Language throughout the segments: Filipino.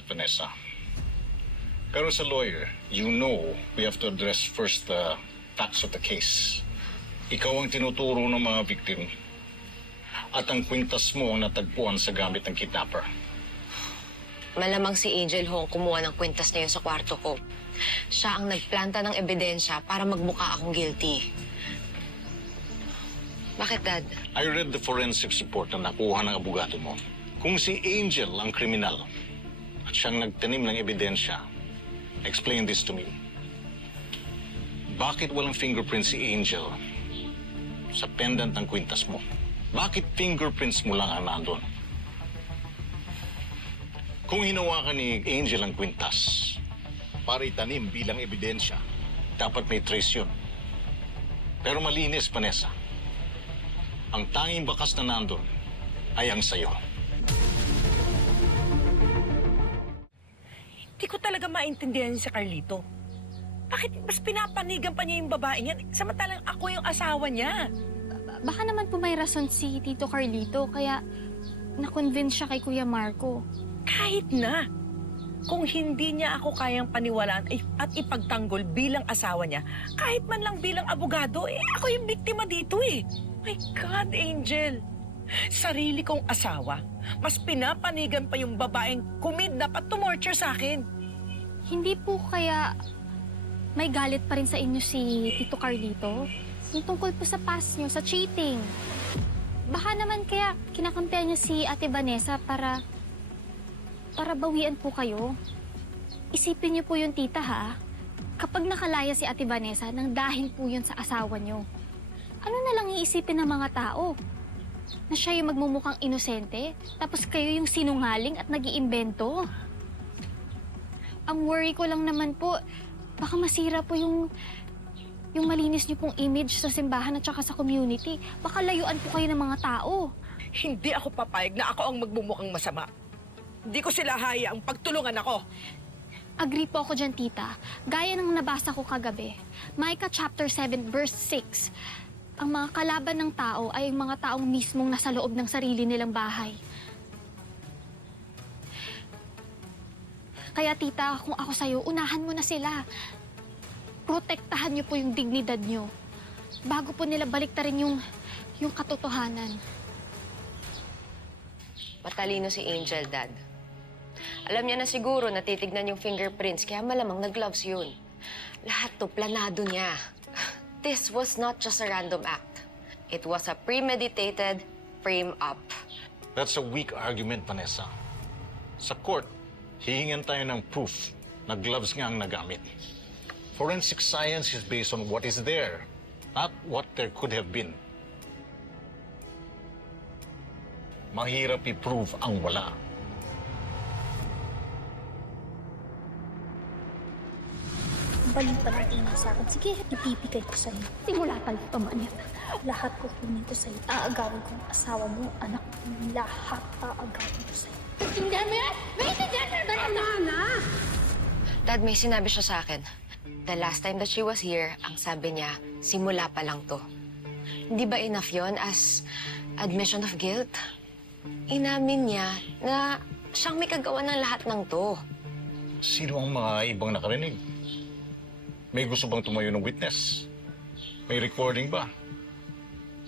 that, Vanessa. Pero as a lawyer, you know we have to address first the facts of the case. Ikaw ang tinuturo ng mga victim. At ang kwintas mo ang natagpuan sa gamit ng kidnapper. Malamang si Angel Ho ang kumuha ng kwintas na yun sa kwarto ko. Siya ang nagplanta ng ebidensya para magmukha akong guilty. Bakit, Dad? I read the forensic report na nakuha ng abogado mo. Kung si Angel ang kriminal at siyang nagtanim ng ebidensya, explain this to me. Bakit walang fingerprint si Angel sa pendant ng kwintas mo? Bakit fingerprints mo lang ang nandun? Kung hinawakan ni Angel ang kwintas para itanim bilang ebidensya, dapat may trace yun. Pero malinis, Vanessa. Ang tanging bakas na nandun ay ang sayo. Hindi ko talaga maintindihan si Carlito. Bakit mas pinapanigan pa niya yung babae niya? Samantalang ako yung asawa niya. Baka naman po may rason si Tito Carlito, kaya na-convince siya kay Kuya Marco. Kahit na. Kung hindi niya ako kayang paniwalaan at ipagtanggol bilang asawa niya, kahit man lang bilang abogado, ako yung biktima dito eh. My God, Angel. Sarili kong asawa, mas pinapanigan pa yung babaeng kumidnap at tumorture sa akin. Hindi po kaya may galit pa rin sa inyo si Tito Carlito? Yung tungkol po sa past niyo, sa cheating. Baka naman kaya kinakampihan niyo si Ate Vanessa para bawian po kayo. Isipin niyo po yung tita, ha? Kapag nakalaya si Ate Vanessa, nang dahil po yun sa asawa niyo, ano na lang iisipin ng mga tao? Na siya yung magmumukhang inosente, tapos kayo yung sinungaling at nag-iimbento? Ang worry ko lang naman po, baka masira po yung malinis niyo pong image sa simbahan at saka sa community. Baka layuan po kayo ng mga tao. Hindi ako papayag na ako ang magmumukhang masama. Hindi ko sila hayaang pagtulungan ako. Agree po ako dyan, tita. Gaya ng nabasa ko kagabi, Micah chapter 7 verse 6, ang mga kalaban ng tao ay ang mga taong mismong nasa loob ng sarili nilang bahay. Kaya tita, kung ako sa'yo, unahan mo na sila. Protektahan niyo po yung dignidad niyo bago po nila baliktarin yung katotohanan. Matalino si Angel, Dad. Alam niya na siguro na titignan yung fingerprints, kaya malamang nag-gloves yun. Lahat to planado niya. This was not just a random act. It was a premeditated frame-up. That's a weak argument, Vanessa. Sa court, hihingan tayo ng proof na gloves nga ang nagamit. Forensic science is based on what is there, not what there could have been. Mahirap i-prove ang wala. Balik pa natin sa akin. Sige, ipipigay ko sa'yo. Simula pa man yan. Lahat ko kunin ko sa'yo. Aagawin ko ang asawa mo, anak mo. Lahat aagawin ko sa'yo. Intindihan mo yan? May intindihan mo na! Dad, may sinabi siya sa akin. The last time that she was here, ang sabi niya, simula pa lang to. Hindi ba enough yon as admission of guilt? Inamin niya na siyang may kagawa ng lahat ng to. Sino ang mga ibang nakarinig? May gusto bang tumayo ng witness? May recording ba?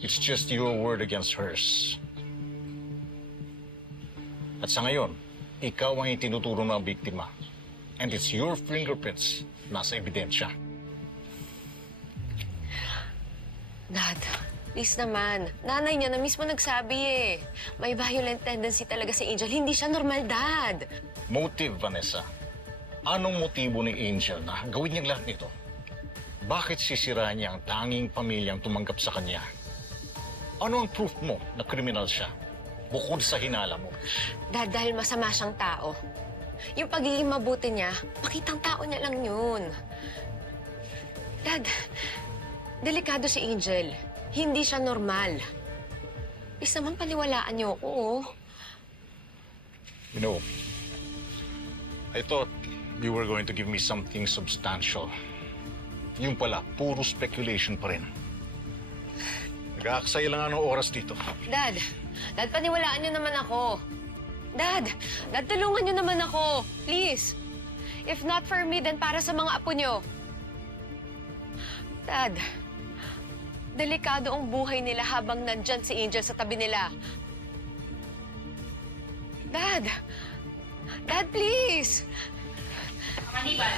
It's just your word against hers. At sa ngayon, ikaw ang itinuturo ng biktima. And it's your fingerprints nasa ebidensya. Dad, please naman. Nanay niya na mismo nagsabi eh. May violent tendency talaga si Angel. Hindi siya normal, Dad. Motive, Vanessa. Anong motibo ni Angel na gawin niyang lahat nito? Bakit sisirahan niya ang tanging pamilyang tumanggap sa kanya? Ano ang proof mo na kriminal siya? Bukod sa hinala mo. Dad, dahil masama siyang tao. Yung pagiging mabuti niya, pakitang tao niya lang yun. Dad, delikado si Angel. Hindi siya normal. Please naman paniwalaan niyo ako, oh. You know, I thought you were going to give me something substantial. Yung pala, puro speculation pa rin. Nag-aaksaya lang ng oras dito. Dad, paniwalaan niyo naman ako. Dad, tulungan niyo naman ako. Please. If not for me, then para sa mga apo niyo. Dad, delikado ang buhay nila habang nandyan si Angel sa tabi nila. Dad! Dad, please! Maniban,